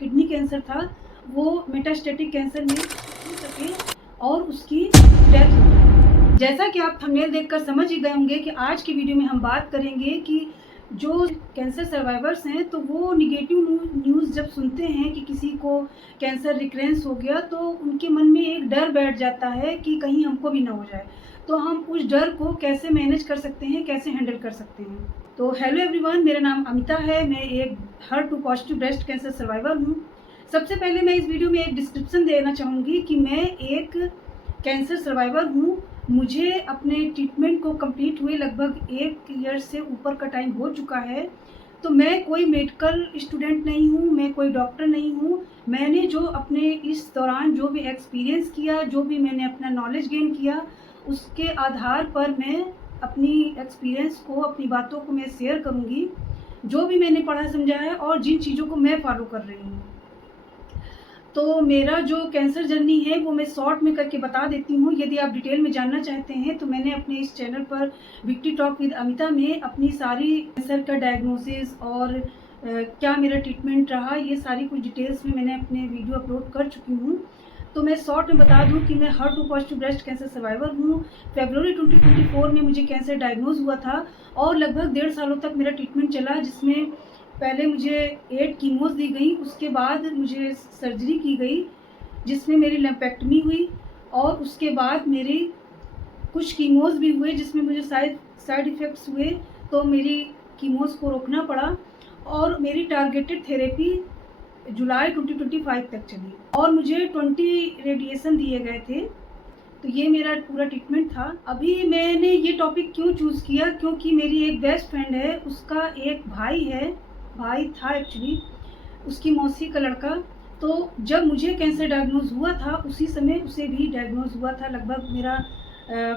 Kidney cancer था वो metastatic cancer में हो सके और उसकी डेथ हो गई। जैसा कि आप थंबनेल देखकर समझ ही गए होंगे कि आज की वीडियो में हम बात करेंगे कि जो कैंसर सर्वाइवर्स हैं तो वो निगेटिव न्यूज़ जब सुनते हैं कि किसी को कैंसर रिकरेंस हो गया तो उनके मन में एक डर बैठ जाता है कि कहीं हमको भी ना हो जाए। तो हम उस डर को कैसे मैनेज कर सकते हैं, कैसे हैंडल कर सकते हैं। तो हेलो एवरीवन, मेरा नाम अमिता है। मैं एक HER2 positive breast cancer survivor हूँ। सबसे पहले मैं इस वीडियो में एक डिस्क्रिप्शन देना चाहूँगी कि मैं एक कैंसर सर्वाइवर हूँ। मुझे अपने ट्रीटमेंट को कंप्लीट हुए लगभग 1 ईयर से ऊपर का टाइम हो चुका है। तो मैं कोई मेडिकल स्टूडेंट नहीं हूँ, मैं कोई डॉक्टर नहीं हूँ। मैंने जो अपने इस दौरान जो भी एक्सपीरियंस किया, जो भी मैंने अपना नॉलेज गेन किया, उसके आधार पर मैं अपनी एक्सपीरियंस को, अपनी बातों को मैं शेयर करूँगी, जो भी मैंने पढ़ा समझा है और जिन चीज़ों को मैं फॉलो कर रही हूँ। तो मेरा जो कैंसर जर्नी है वो मैं शॉर्ट में करके बता देती हूँ। यदि आप डिटेल में जानना चाहते हैं तो मैंने अपने इस चैनल पर विक्टी टॉक विद अमिता में अपनी सारी कैंसर का डायग्नोसिस और क्या मेरा ट्रीटमेंट रहा, ये सारी कुछ डिटेल्स में मैंने अपने वीडियो अपलोड कर चुकी हूँ। तो मैं शॉर्ट में बता दूं कि मैं HER2 positive breast cancer survivor हूँ। फरवरी 2024 में मुझे कैंसर डायग्नोज हुआ था और लगभग 1.5 सालों तक मेरा ट्रीटमेंट चला, जिसमें पहले मुझे 8 कीमोज दी गई, उसके बाद मुझे सर्जरी की गई जिसमें मेरी लैम्पेक्टमी हुई और उसके बाद मेरी कुछ कीमोज भी हुए जिसमें मुझे साइड इफ़ेक्ट्स हुए, तो मेरी कीमोज को रोकना पड़ा और मेरी टारगेटेड थेरेपी जुलाई 2025 तक चली और मुझे 20 रेडिएशन दिए गए थे। तो ये मेरा पूरा ट्रीटमेंट था। अभी मैंने ये टॉपिक क्यों चूज़ किया, क्योंकि मेरी एक बेस्ट फ्रेंड है, उसका एक भाई था एक्चुअली, उसकी मौसी का लड़का। तो जब मुझे कैंसर डायग्नोज हुआ था उसी समय उसे भी डायग्नोज हुआ था। लगभग मेरा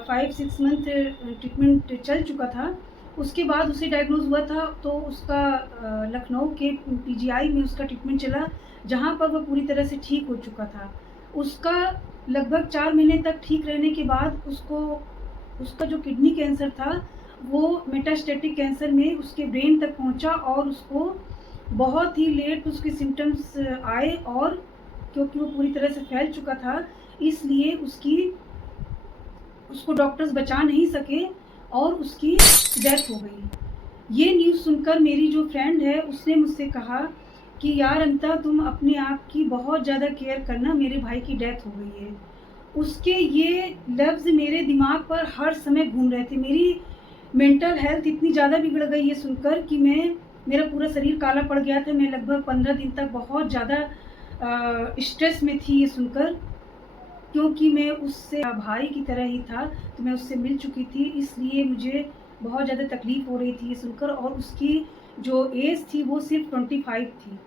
5-6 मंथ ट्रीटमेंट चल चुका था। उसके बाद उसे डायग्नोज हुआ था तो उसका लखनऊ के PGI में उसका ट्रीटमेंट चला, जहाँ पर वह पूरी तरह से ठीक हो चुका था। उसका लगभग 4 महीने तक ठीक रहने के बाद उसका जो किडनी कैंसर था वो मेटास्टेटिक कैंसर में उसके ब्रेन तक पहुंचा और उसको बहुत ही लेट उसके सिम्टम्स आए और क्योंकि वो पूरी तरह से फैल चुका था इसलिए उसको डॉक्टर्स बचा नहीं सके और उसकी डेथ हो गई। ये न्यूज़ सुनकर मेरी जो फ्रेंड है उसने मुझसे कहा कि यार अनिता, तुम अपने आप की बहुत ज़्यादा केयर करना, मेरे भाई की डेथ हो गई है। उसके ये लफ्ज़ मेरे दिमाग पर हर समय घूम रहे थे। मेरी मेंटल हेल्थ इतनी ज़्यादा बिगड़ गई ये सुनकर कि मेरा पूरा शरीर काला पड़ गया था। मैं लगभग 15 दिन तक बहुत ज़्यादा स्ट्रेस में थी ये सुनकर, क्योंकि मैं उससे भाई की तरह ही था, तो मैं उससे मिल चुकी थी, इसलिए मुझे बहुत ज़्यादा तकलीफ़ हो रही थी ये सुनकर। और उसकी जो एज थी वो सिर्फ 25 थी।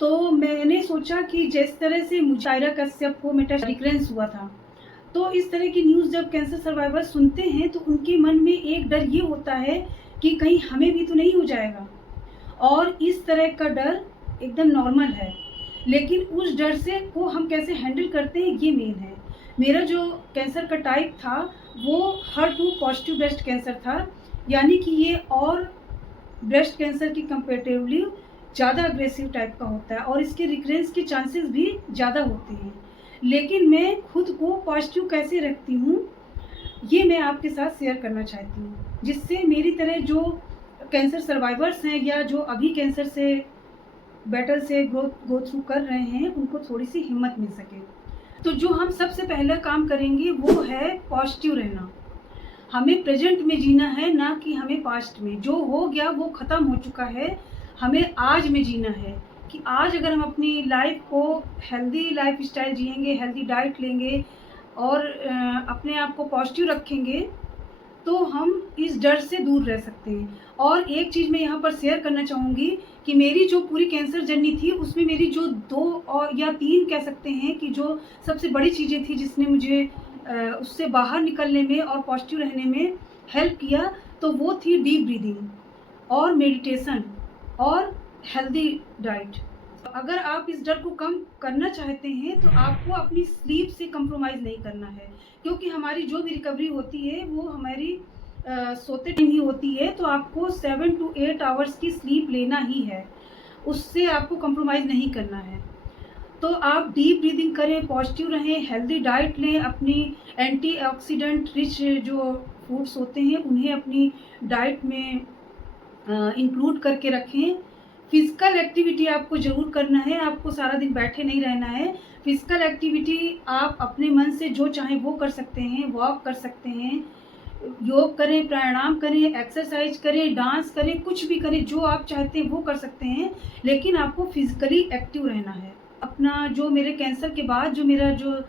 तो मैंने सोचा कि जिस तरह से मुझे सायरा कश्यप को रिकरेंस हुआ था, तो इस तरह की न्यूज़ जब कैंसर सर्वाइवर सुनते हैं तो उनके मन में एक डर ये होता है कि कहीं हमें भी तो नहीं हो जाएगा। और इस तरह का डर एकदम नॉर्मल है, लेकिन उस डर से को हम कैसे हैंडल करते हैं ये मेन है। मेरा जो कैंसर का टाइप था वो HER2 पॉजिटिव ब्रेस्ट कैंसर था, यानी कि ये और ब्रेस्ट कैंसर की कंपेरेटिवली ज़्यादा अग्रेसिव टाइप का होता है और इसके रिकरेंस के चांसेस भी ज़्यादा होते हैं। लेकिन मैं खुद को पॉजिटिव कैसे रखती हूँ ये मैं आपके साथ शेयर करना चाहती हूँ, जिससे मेरी तरह जो कैंसर सर्वाइवर्स हैं या जो अभी कैंसर से बैटल से गो थ्रू कर रहे हैं उनको थोड़ी सी हिम्मत मिल सके। तो जो हम सबसे पहला काम करेंगे वो है पॉजिटिव रहना। हमें प्रेजेंट में जीना है, ना कि हमें पास्ट में। जो हो गया वो ख़त्म हो चुका है, हमें आज में जीना है कि आज अगर हम अपनी लाइफ को हेल्दी लाइफ स्टाइल जिएंगे, हेल्दी डाइट लेंगे और अपने आप को पॉजिटिव रखेंगे तो हम इस डर से दूर रह सकते हैं। और एक चीज़ मैं यहाँ पर शेयर करना चाहूँगी कि मेरी जो पूरी कैंसर जर्नी थी उसमें मेरी जो 2 और या 3 कह सकते हैं कि जो सबसे बड़ी चीज़ें थी जिसने मुझे उससे बाहर निकलने में और पॉजिटिव रहने में हेल्प किया, तो वो थी डीप ब्रीदिंग और मेडिटेशन और हेल्दी डाइट। अगर आप इस डर को कम करना चाहते हैं तो आपको अपनी स्लीप से कंप्रोमाइज़ नहीं करना है, क्योंकि हमारी जो भी रिकवरी होती है वो हमारी सोते टाइम ही होती है। तो आपको 7 to 8 आवर्स की स्लीप लेना ही है। उससे आपको कंप्रोमाइज़ नहीं करना है। तो आप डीप ब्रीदिंग करें, पॉजिटिव रहें, हेल्दी डाइट लें, अपनी एंटीऑक्सीडेंट रिच जो फूड्स होते हैं उन्हें अपनी डाइट में इंक्लूड करके रखें। फिज़िकल एक्टिविटी आपको ज़रूर करना है, आपको सारा दिन बैठे नहीं रहना है। फिज़िकल एक्टिविटी आप अपने मन से जो चाहें वो कर सकते हैं, वॉक कर सकते हैं, योग करें, प्राणायाम करें, एक्सरसाइज करें, डांस करें, कुछ भी करें, जो आप चाहते हैं वो कर सकते हैं, लेकिन आपको फिज़िकली एक्टिव रहना है। अपना जो मेरे कैंसर के बाद जो मेरा जो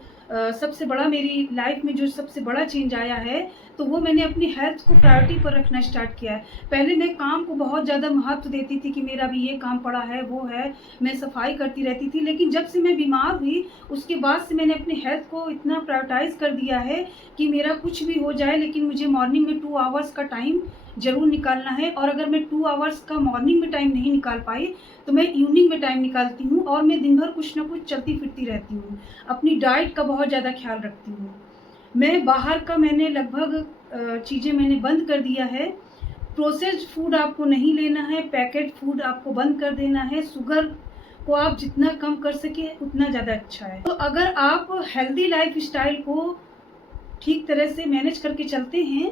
सबसे बड़ा मेरी लाइफ में जो सबसे बड़ा चेंज आया है, तो वो मैंने अपनी हेल्थ को प्रायोरिटी पर रखना स्टार्ट किया है। पहले मैं काम को बहुत ज़्यादा महत्व देती थी कि मेरा भी ये काम पड़ा है, वो है, मैं सफाई करती रहती थी। लेकिन जब से मैं बीमार हुई, उसके बाद से मैंने अपनी हेल्थ को इतना प्रायोरिटाइज़ कर दिया है कि मेरा कुछ भी हो जाए, लेकिन मुझे मॉर्निंग में 2 आवर्स का टाइम ज़रूर निकालना है। और अगर मैं 2 आवर्स का मॉर्निंग में टाइम नहीं निकाल पाई, तो मैं इवनिंग में टाइम निकालती हूँ और मैं दिन भर कुछ ना कुछ चलती-फिरती रहती हूँ। अपनी डाइट का बहुत ज़्यादा ख़्याल रखती हूँ। मैं बाहर का मैंने लगभग चीज़ें मैंने बंद कर दिया है। प्रोसेस्ड फूड आपको नहीं लेना है, पैकेट फूड आपको बंद कर देना है, शुगर को आप जितना कम कर सकें उतना ज़्यादा अच्छा है। तो अगर आप हेल्दी लाइफ़स्टाइल को ठीक तरह से मैनेज करके चलते हैं,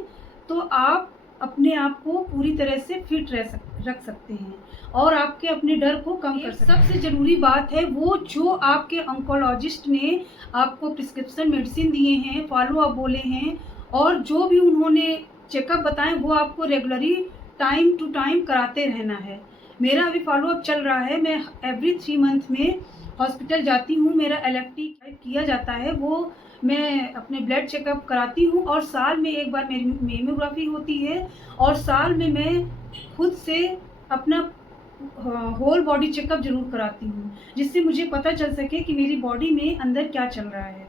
तो आप अपने आप को पूरी तरह से फिट रख सकते हैं और आपके अपने डर को कम कर सकते हैं। सबसे ज़रूरी बात है वो जो आपके ऑन्कोलॉजिस्ट ने आपको प्रिस्क्रिप्शन मेडिसिन दिए हैं, फॉलो अप बोले हैं और जो भी उन्होंने चेकअप बताएं वो आपको रेगुलरली टाइम टू टाइम कराते रहना है। मेरा अभी फॉलो अप चल रहा है, मैं एवरी 3 मंथ में हॉस्पिटल जाती हूँ। मेरा एलएफटी किया जाता है, वो मैं अपने ब्लड चेकअप कराती हूँ और साल में एक बार मेरी मेमोग्राफी होती है और साल में मैं खुद से अपना होल बॉडी चेकअप ज़रूर कराती हूँ, जिससे मुझे पता चल सके कि मेरी बॉडी में अंदर क्या चल रहा है।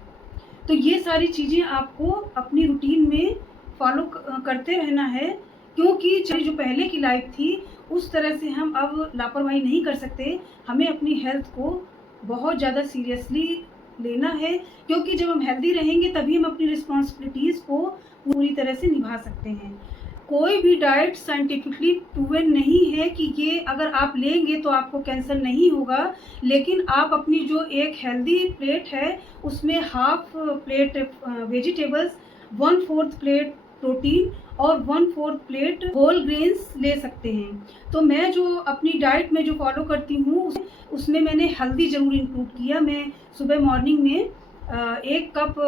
तो ये सारी चीज़ें आपको अपनी रूटीन में फॉलो करते रहना है, क्योंकि जो पहले की लाइफ थी उस तरह से हम अब लापरवाही नहीं कर सकते। हमें अपनी हेल्थ को बहुत ज़्यादा सीरियसली लेना है, क्योंकि जब हम हेल्दी रहेंगे तभी हम अपनी रिस्पॉन्सिबिलिटीज़ को पूरी तरह से निभा सकते हैं। कोई भी डाइट साइंटिफिकली प्रूवन नहीं है कि ये अगर आप लेंगे तो आपको कैंसर नहीं होगा, लेकिन आप अपनी जो एक हेल्दी प्लेट है उसमें half plate vegetables, 1/4 plate protein और 1/4 प्लेट होल ग्रेन्स ले सकते हैं। तो मैं जो अपनी डाइट में जो फॉलो करती हूँ उसमें मैंने हल्दी ज़रूर इंक्लूड किया। मैं सुबह मॉर्निंग में 1 कप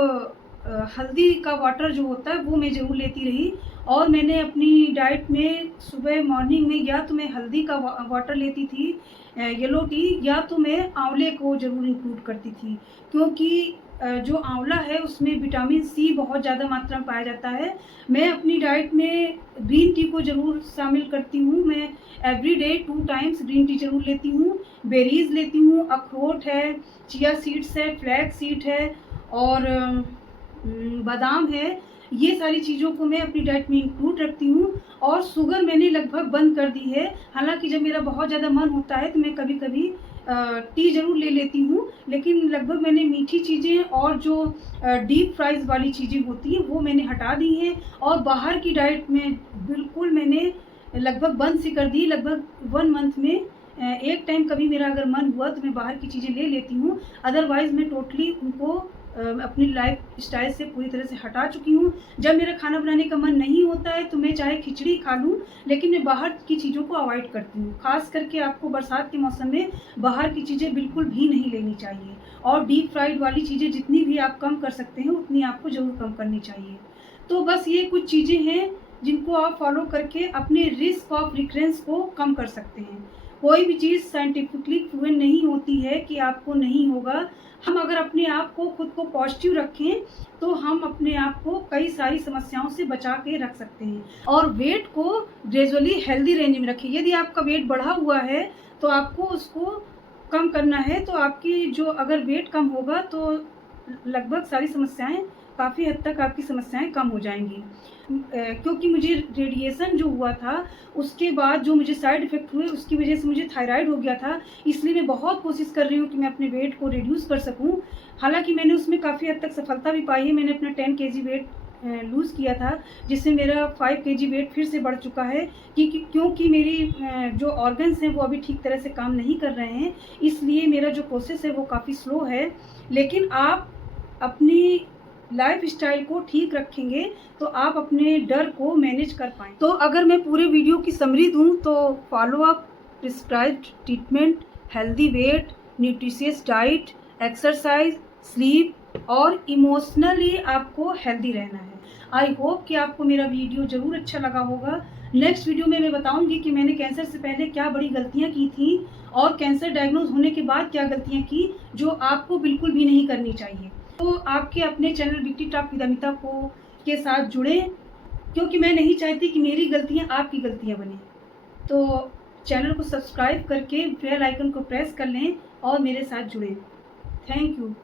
हल्दी का वाटर जो होता है वो मैं ज़रूर लेती रही और मैंने अपनी डाइट में सुबह मॉर्निंग में या तो मैं हल्दी का वाटर लेती थी, येलो टी, या तो मैं आंवले को ज़रूर इंक्लूड करती थी, क्योंकि जो आंवला है उसमें विटामिन सी बहुत ज़्यादा मात्रा में पाया जाता है। मैं अपनी डाइट में ग्रीन टी को ज़रूर शामिल करती हूँ। मैं every day 2 times green tea ज़रूर लेती हूँ। बेरीज़ लेती हूँ, अखरोट है, चिया सीड्स है, फ्लैक्स सीड है और बादाम है। ये सारी चीज़ों को मैं अपनी डाइट में इंक्लूड रखती हूँ और शुगर मैंने लगभग बंद कर दी है। हालांकि जब मेरा बहुत ज़्यादा मन होता है तो मैं कभी कभी टी ज़रूर ले लेती हूँ, लेकिन लगभग मैंने मीठी चीज़ें और जो डीप फ्राइज़ वाली चीज़ें होती हैं वो मैंने हटा दी हैं और बाहर की डाइट में बिल्कुल मैंने लगभग बंद सी कर दी। लगभग 1 मंथ में एक टाइम कभी मेरा अगर मन हुआ तो मैं बाहर की चीज़ें ले लेती हूँ, अदरवाइज़ मैं टोटली उनको अपनी लाइफ स्टाइल से पूरी तरह से हटा चुकी हूँ। जब मेरा खाना बनाने का मन नहीं होता है तो मैं चाहे खिचड़ी खा लूँ, लेकिन मैं बाहर की चीज़ों को अवॉइड करती हूँ। खास करके आपको बरसात के मौसम में बाहर की चीज़ें बिल्कुल भी नहीं लेनी चाहिए और डीप फ्राइड वाली चीज़ें जितनी भी आप कम कर सकते हैं उतनी आपको ज़रूर कम करनी चाहिए। तो बस ये कुछ चीज़ें हैं जिनको आप फॉलो करके अपने रिस्क ऑफ रिकरेंस को कम कर सकते हैं। कोई भी चीज़ साइंटिफिकली प्रूवन नहीं होती है कि आपको नहीं होगा। हम अगर अपने आप को खुद को पॉजिटिव रखें तो हम अपने आप को कई सारी समस्याओं से बचा के रख सकते हैं और वेट को ग्रेजुअली हेल्दी रेंज में रखें। यदि आपका वेट बढ़ा हुआ है तो आपको उसको कम करना है, तो आपकी जो अगर वेट कम होगा तो लगभग सारी समस्याएं, काफ़ी हद तक आपकी समस्याएं कम हो जाएंगी। क्योंकि मुझे रेडिएशन जो हुआ था उसके बाद जो मुझे साइड इफ़ेक्ट हुए उसकी वजह से मुझे थायराइड हो गया था, इसलिए मैं बहुत कोशिश कर रही हूँ कि मैं अपने वेट को रिड्यूस कर सकूँ। हालांकि मैंने उसमें काफ़ी हद तक सफलता भी पाई है। मैंने अपना 10 kg वेट लूज़ किया था, जिससे मेरा 5 केजी वेट फिर से बढ़ चुका है क्योंकि मेरी जो ऑर्गन्स हैं वो अभी ठीक तरह से काम नहीं कर रहे हैं, इसलिए मेरा जो प्रोसेस है वो काफ़ी स्लो है। लेकिन आप अपनी लाइफ़स्टाइल को ठीक रखेंगे तो आप अपने डर को मैनेज कर पाएँ। तो अगर मैं पूरे वीडियो की समरी दूँ तो follow up, prescribed treatment, healthy weight, nutritious diet, exercise, sleep और इमोशनली आपको हेल्दी रहना है। आई होप कि आपको मेरा वीडियो ज़रूर अच्छा लगा होगा। नेक्स्ट वीडियो में मैं बताऊंगी कि मैंने कैंसर से पहले क्या बड़ी गलतियां की थी और कैंसर डायग्नोज होने के बाद क्या गलतियां की जो आपको बिल्कुल भी नहीं करनी चाहिए। तो आपके अपने channel beauty talk with Amita को के साथ जुड़ें, क्योंकि मैं नहीं चाहती कि मेरी गलतियां आपकी गलतियां बने। तो चैनल को सब्सक्राइब करके बेल आइकन को प्रेस कर लें और मेरे साथ जुड़ें। Thank you.